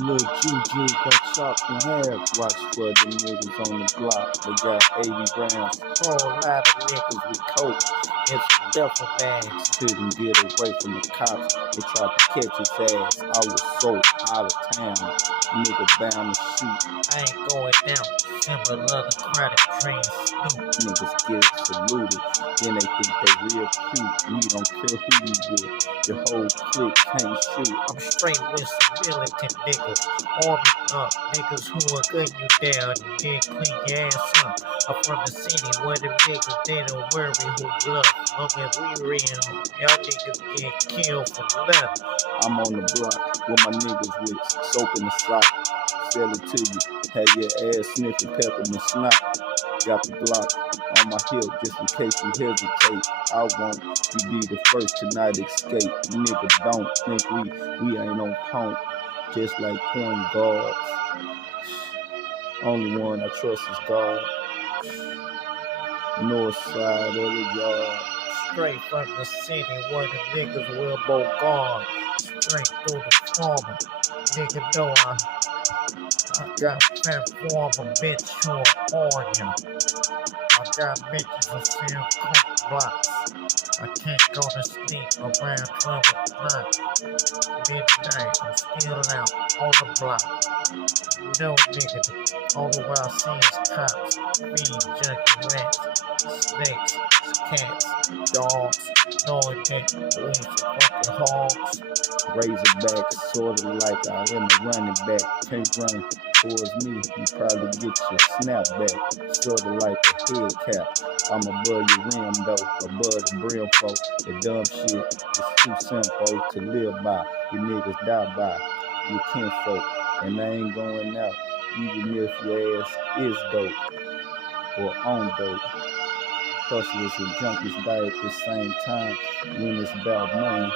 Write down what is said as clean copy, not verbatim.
Lil Juju got chopped in half. Watch for the niggas on the block. They got 80 rounds. Whole lot of niggas with coke and some duffel bags. Couldn't get away from the cops. They tried to catch his ass. I was so out of town. Nigga bound to shoot. I ain't going down. Similar to chronic dream Snoop. Niggas get saluted. Then they think they real cute. We don't care who you with. Your whole clique can't shoot. I'm straight with some militant niggas. Army up, niggas who will gun you down and then clean your ass up. I'm from the city where the niggas, they don't worry who bluff. Long as we real, y'all niggas get killed for nothing. I'm on the block with my niggas with soap in the sock. Sell it to you, have your ass sniffing peppermint snot. Got the Glock on my hip just in case you hesitate. I want you be the first to not escape. Nigga don't think we ain't on punk, just like point guards. Only one I trust is God. North side of the yard. Straight from the city where the niggas will bow guard. Straight through the farmer. Nigga know I got transformer bitch who are on ya. I got bitches who sell coke blocks. I can't go to sleep around 12 o'clock. Midnight, I'm still out on the block. No nigga, all the while seeing is cops. Feed junkie rats, snakes, cats, dogs, knowing that we some fucking hogs. Razorback, sorta like I am a running back. Can't run towards me, you probably get your snap back. Sorta like a head cap. I'm above your rim though, above the brim folk. The dumb shit is too simple to live by. You niggas die by your kinfolk, and I ain't going out, even if your ass is dope or on dope. Hustlers and junkies die at the same time when it's about money.